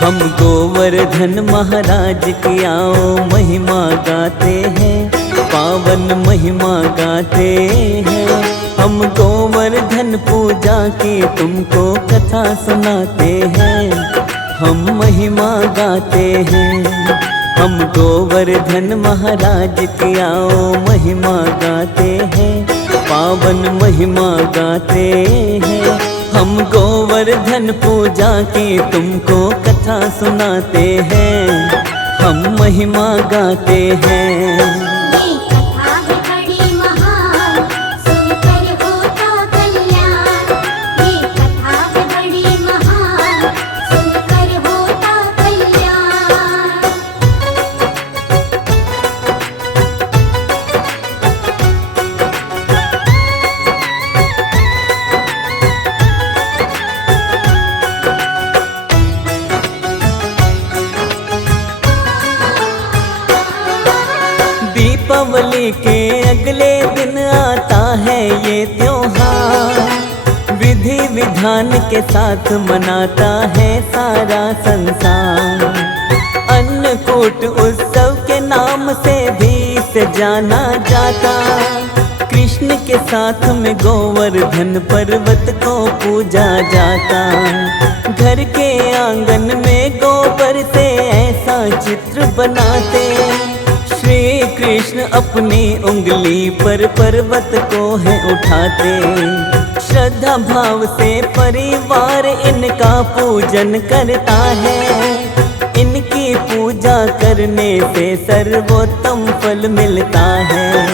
हम गोवर्धन महाराज की आओ महिमा गाते हैं, पावन महिमा गाते हैं। हम गोवर्धन पूजा की तुमको कथा सुनाते हैं, हम महिमा गाते हैं। हम गोवर्धन महाराज की आओ महिमा गाते हैं, पावन महिमा गाते हैं। हम गोवर्धन पूजा की तुमको कथा सुनाते हैं, हम महिमा गाते हैं। दीपावली के अगले दिन आता है ये त्योहार, विधि विधान के साथ मनाता है सारा संसार। अन्नकूट उत्सव के नाम से भी इसे जाना जाता, कृष्ण के साथ में गोवर्धन पर्वत को पूजा जाता। घर के आंगन में गोबर से ऐसा चित्र बनाते, श्री कृष्ण अपनी उंगली पर पर्वत को है उठाते। श्रद्धा भाव से परिवार इनका पूजन करता है, इनकी पूजा करने से सर्वोत्तम फल मिलता है।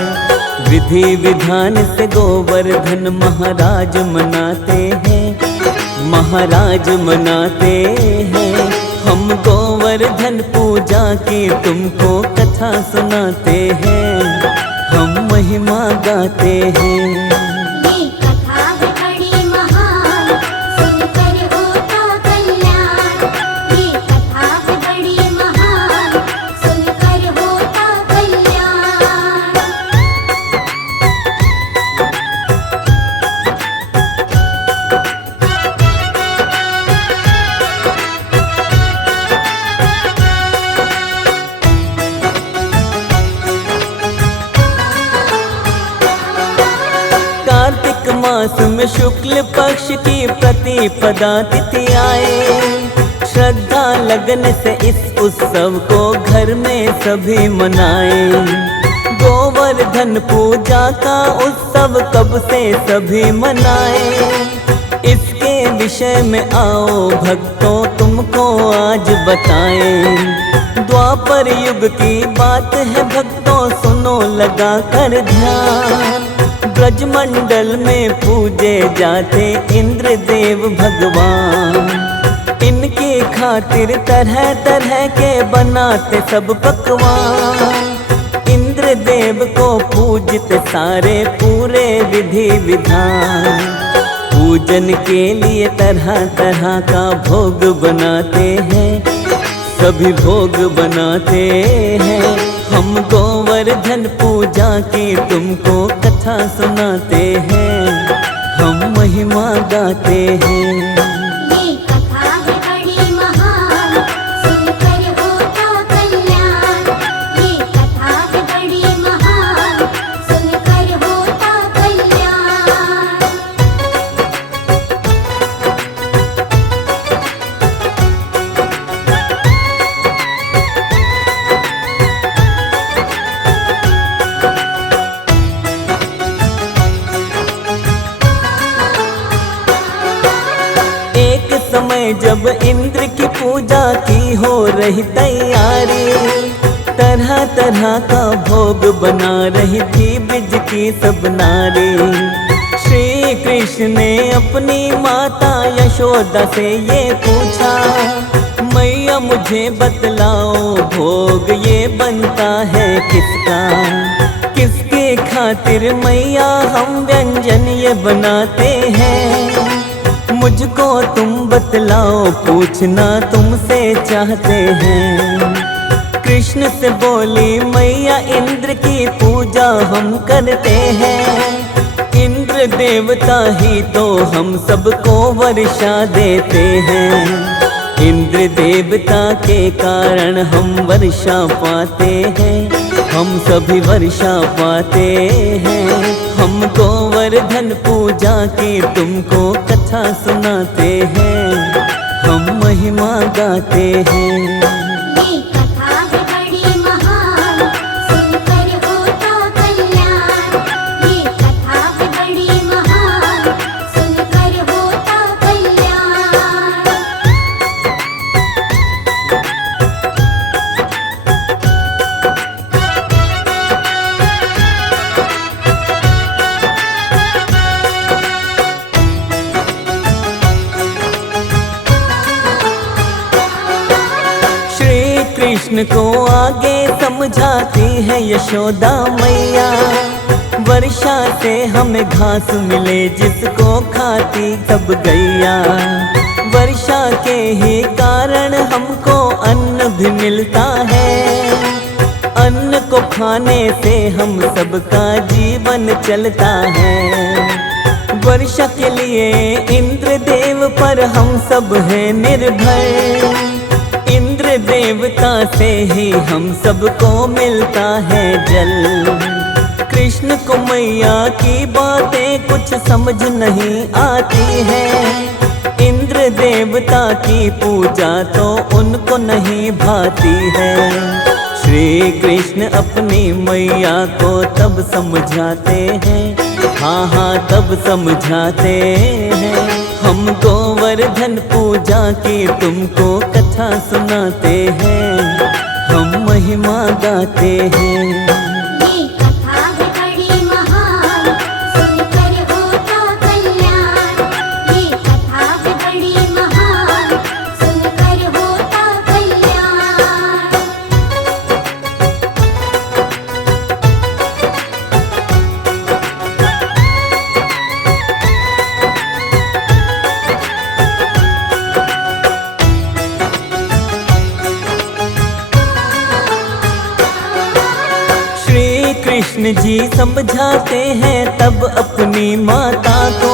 विधि विधान से गोवर्धन महाराज मनाते हैं, महाराज मनाते हैं। हम गोवर्धन पूजा की तुमको कथा सुनाते हैं, हम महिमा गाते हैं। कार्तिक मास में शुक्ल पक्ष की प्रतिपदा तिथि आए, श्रद्धा लगन से इस उत्सव को घर में सभी मनाए। गोवर्धन पूजा का उत्सव कब से सभी मनाए, इसके विषय में आओ भक्तों तुमको आज बताएं। द्वापर युग की बात है भक्तों सुनो लगा कर ध्यान, ब्रजमंडल में पूजे जाते इंद्र देव भगवान। इनके खातिर तरह तरह के बनाते सब पकवान, इंद्र देव को पूजते सारे पूरे विधि विधान। पूजन के लिए तरह तरह का भोग बनाते हैं, सभी भोग बनाते हैं। हम गोवर्धन पूजा की तुमको कथा सुनाते हैं, हम महिमा गाते हैं। समय जब इंद्र की पूजा की हो रही तैयारी, तरह तरह का भोग बना रही थी ब्रज की सब नारी। श्री कृष्ण ने अपनी माता यशोदा से ये पूछा, मैया मुझे बतलाओ भोग ये बनता है किसका, किसके खातिर मैया हम व्यंजन ये बनाते हैं। मुझको तुम बतलाओ पूछना तुमसे चाहते हैं। कृष्ण से बोली मैया इंद्र की पूजा हम करते हैं, इंद्र देवता ही तो हम सबको वर्षा देते हैं। इंद्र देवता के कारण हम वर्षा पाते हैं, हम सभी वर्षा पाते हैं। हम गोवर्धन पूजा की तुमको कथा सुनाते हैं, हम महिमा गाते हैं। ये कथा है बड़ी महान, सुनकर होता कल्याण। ये कथा है बड़ी महान, सुनकर होता कल्याण। कृष्ण को आगे समझाती है यशोदा मैया। वर्षा से हमें घास मिले जिसको खाती सब गैया। वर्षा के ही कारण हमको अन्न भी मिलता है। अन्न को खाने से हम सबका जीवन चलता है। वर्षा के लिए इंद्र देव पर हम सब हैं निर्भर। इंद्र देवता से ही हम सबको मिलता है जल। कृष्ण को मैया की बातें कुछ समझ नहीं आती है। इंद्र देवता की पूजा तो उनको नहीं भाती है। श्री कृष्ण अपनी मैया को तब समझाते हैं, हाँ हाँ तब समझाते हैं। हम गोवर्धन पूजा की तुमको कथा सुनाते हैं, हम महिमा गाते हैं। ये कथा है बड़ी महान, सुनकर होता कल्याण। ये कथा है बड़ी महान, सुनकर होता कल्याण। कृष्ण जी समझाते हैं तब अपनी माता को।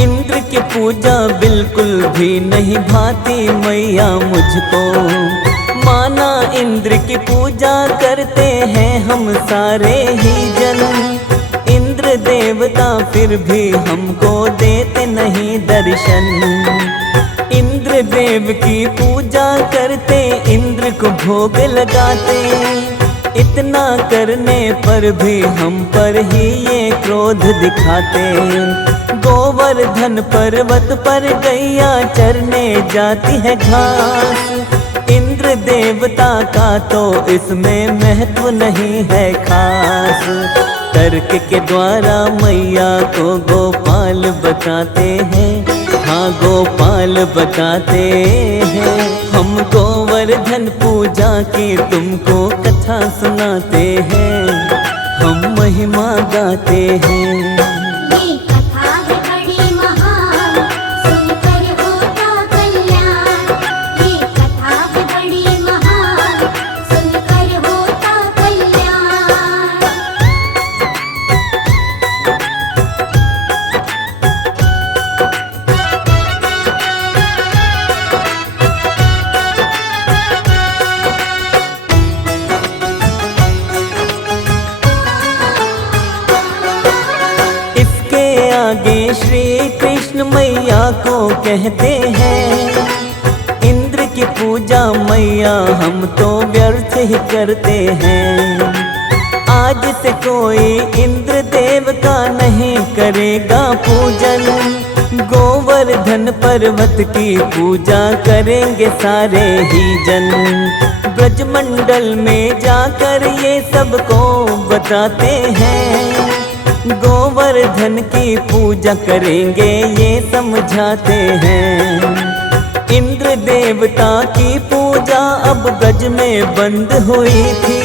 इंद्र की पूजा बिल्कुल भी नहीं भाती मैया मुझको। माना इंद्र की पूजा करते हैं हम सारे ही जन। इंद्र देवता फिर भी हमको देते नहीं दर्शन। इंद्र देव की पूजा करते, इंद्र को भोग लगाते। इतना करने पर भी हम पर ही ये क्रोध दिखाते। गोवर्धन पर्वत पर गैया चरने जाती है घास। इंद्र देवता का तो इसमें महत्व नहीं है खास। तर्क के द्वारा मैया को गोपाल बताते हैं, हाँ गोपाल बताते हैं। हम गोवर्धन पूजा की तुमको कथा सुनाते हैं, हम महिमा गाते हैं। ये कथा है बड़ी महान, सुनकर होता कल्याण। ये कथा है बड़ी महान, सुनकर होता कल्याण। आगे श्री कृष्ण मैया को कहते हैं, इंद्र की पूजा मैया हम तो व्यर्थ ही करते हैं। आज से कोई इंद्र देव का नहीं करेगा पूजन। गोवर्धन पर्वत की पूजा करेंगे सारे ही जन। ब्रजमंडल में जाकर ये सबको बताते हैं। गोवर्धन की पूजा करेंगे ये समझाते हैं। इंद्र देवता की पूजा अब ब्रज में बंद हुई थी।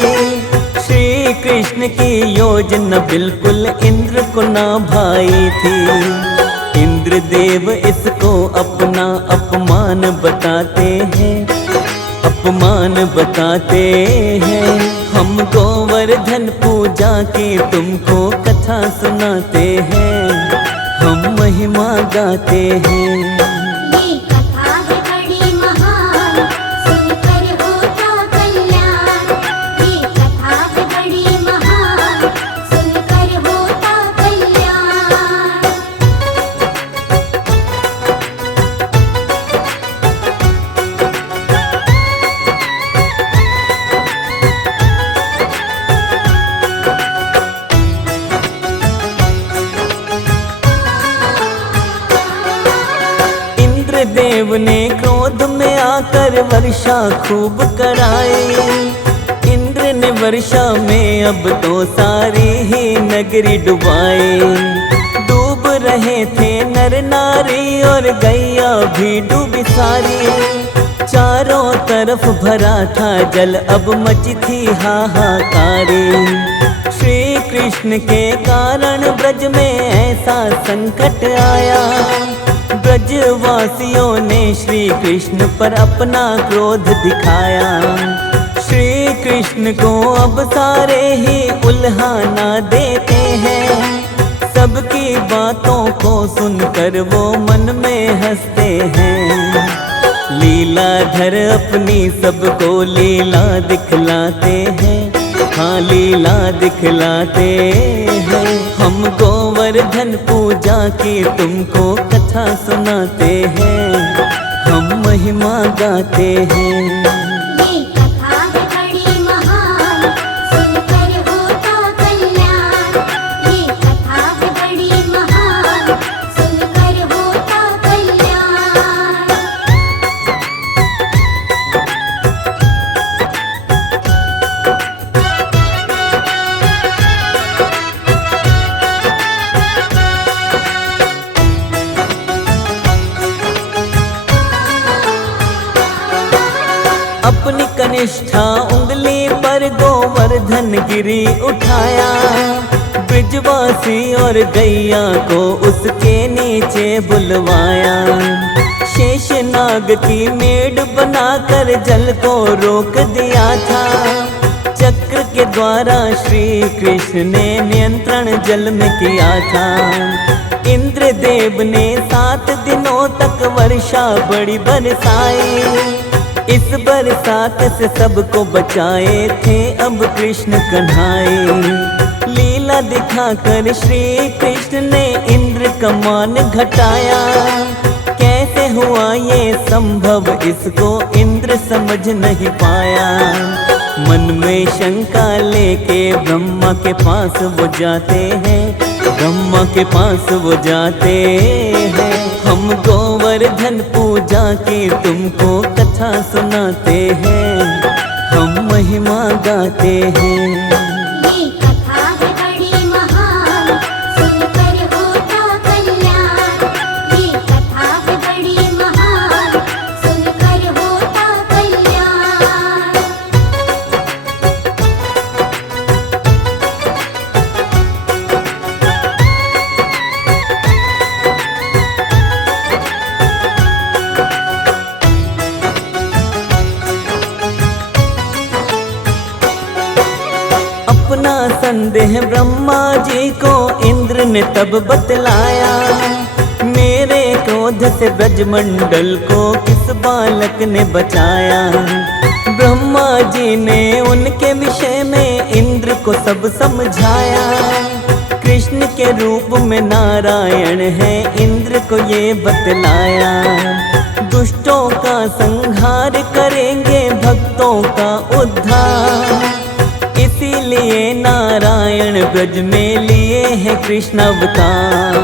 श्री कृष्ण की योजना बिल्कुल इंद्र को ना भाई थी। इंद्र देव इसको अपना अपमान बताते हैं, अपमान बताते हैं। हम गोवर्धन पूजा की तुमको कथा सुनाते हैं, हम महिमा गाते हैं। ये कथा है बड़ी इंद्रदेव ने क्रोध में आकर वर्षा खूब कराई। इंद्र ने वर्षा में अब तो सारी ही नगरी डुबाई। डूब रहे थे नर नारी और गैया भी डूबी सारी। चारों तरफ भरा था जल, अब मची थी हाहाकारी। श्री कृष्ण के कारण ब्रज में ऐसा संकट आया। ब्रजवासियों ने श्री कृष्ण पर अपना क्रोध दिखाया। श्री कृष्ण को अब सारे ही उल्हाना देते हैं। सबकी बातों को सुनकर वो मन में हंसते हैं। लीलाधर अपनी सबको लीला दिखलाते हैं। हाँ लीला दिखलाते हैं। हम गोवर्धन पूजा की तुमको कथा सुनाते हैं। हम महिमा गाते हैं। ये कथा है बड़ी महान, सुनकर होता कल्याण। ये कथा है बड़ी महान, सुनकर होता कल्याण। अपनी कनिष्ठा उंगली पर गोवर्धन गिरी उठाया। ब्रजवासी और गैया को उसके नीचे बुलवाया। शेषनाग की मेड़ बनाकर जल को रोक दिया था। चक्र के द्वारा श्री कृष्ण ने नियंत्रण जल में किया था। इंद्रदेव ने 7 दिनों तक वर्षा बड़ी बरसाई। इस बरसात से सबको बचाए थे अब कृष्ण कन्हाई। लीला दिखाकर श्री कृष्ण ने इंद्र का मान घटाया। कैसे हुआ ये संभव, इसको इंद्र समझ नहीं पाया। मन में शंका लेके ब्रह्मा के पास वो जाते हैं। ब्रह्मा के पास वो जाते हैं। हम गोवर्धन पूजा की तुमको कथा सुनाते हैं। हम महिमा गाते हैं। ये कथा है बड़ी महान, सुनकर होता कल्याण। ये कथा है बड़ी महान, सुनकर होता कल्याण। अपना संदेह ब्रह्मा जी को इंद्र ने तब बतलाया। मेरे क्रोध से ब्रजमंडल को किस बालक ने बचाया। ब्रह्मा जी ने उनके विषय में इंद्र को सब समझाया। कृष्ण के रूप में नारायण है, इंद्र को ये बतलाया। दुष्टों का संहार करेंगे, भक्तों का उद्धार। इसीलिए नारायण ब्रज में लिए हैं कृष्ण अवतार।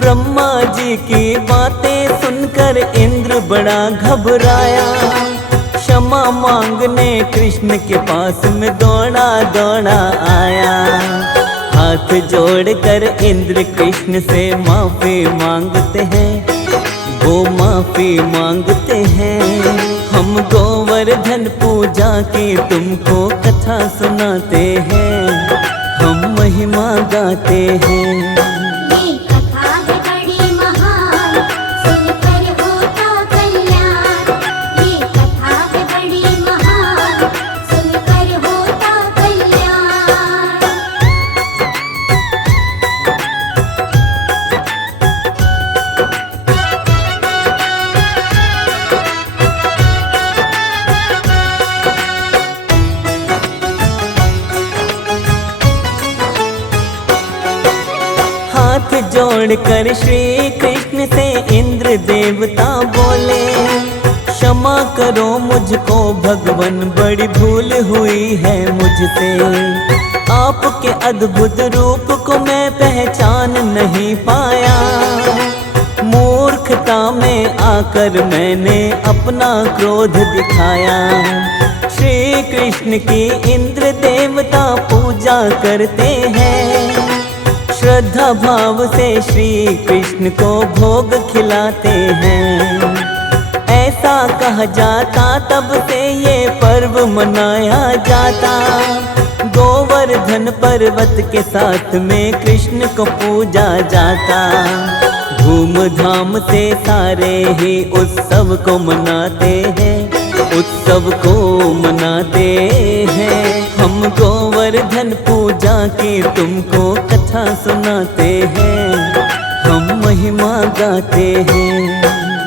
ब्रह्मा जी की बातें सुनकर इंद्र बड़ा घबराया। क्षमा मांगने कृष्ण के पास में दौड़ा दौड़ा आया। हाथ जोड़कर इंद्र कृष्ण से माफी मांगते हैं। वो माफी मांगते हैं। हम गोवर्धन पूजा की तुमको कथा सुनाते हैं। हम महिमा गाते हैं। ये कथा है बड़ी महान, सुनकर होता कल्याण। ये कथा है बड़ी महान, सुनकर होता कल्याण। हाथ जोड़कर श्री कृष्ण से इंद्र देवता बोले। क्षमा करो मुझको भगवन, बड़ी भूल हुई है मुझसे। आपके अद्भुत रूप को मैं पहचान नहीं पाया। मूर्ख मूर्खता में आकर मैंने अपना क्रोध दिखाया। श्री कृष्ण की इंद्र देवता पूजा करते हैं, श्रद्धा भाव से श्री कृष्ण को भोग खिलाते हैं। ऐसा कहा जाता तब से ये पर्व मनाया जाता। गोवर्धन पर्वत के साथ में कृष्ण को पूजा जाता। धूमधाम से सारे ही उत्सव को मनाते हैं, उत्सव को मनाते हैं। हम गोवर्धन पूजा की तुमको कथा सुनाते हैं, हम महिमा गाते हैं।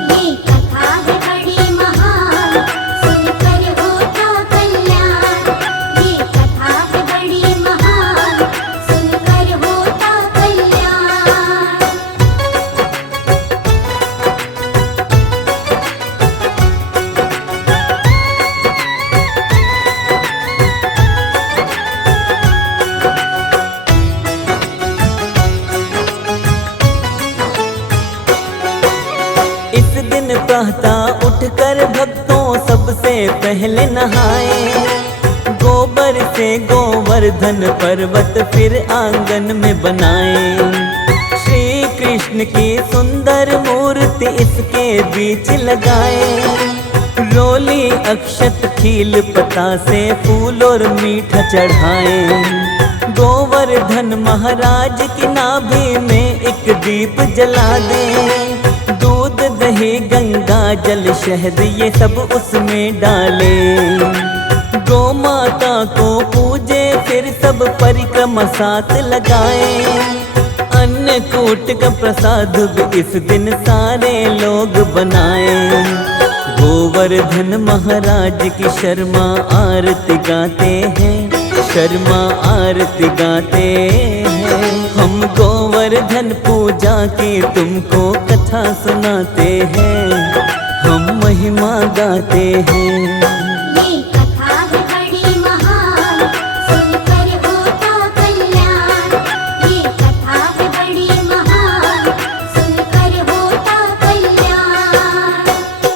ये कथा है बड़ी महान, सुनकर होता कल्याण। ये कथा है बड़ी महान, सुनकर होता कल्याण। इस दिन प्रातः उठकर भक्तों सबसे पहले नहाए। गोबर से गोवर्धन पर्वत फिर आंगन में बनाए। श्री कृष्ण की सुंदर मूर्ति इसके बीच लगाए। रोली अक्षत खील पता से फूल और मीठा चढ़ाए। गोवर्धन महाराज की नाभि में एक दीप जला दे। दूध दही गंगा जल शहद ये सब उसमें डाले। गौ माता को पूजे फिर सब परिक्रमा साथ लगाए। अन्नकूट का प्रसाद भी इस दिन सारे लोग बनाए। गोवर्धन महाराज की शर्मा आरती गाते हैं, शर्मा आरती गाते हैं। हम गोवर्धन पूजा की तुमको कथा सुनाते हैं, हम महिमा गाते हैं।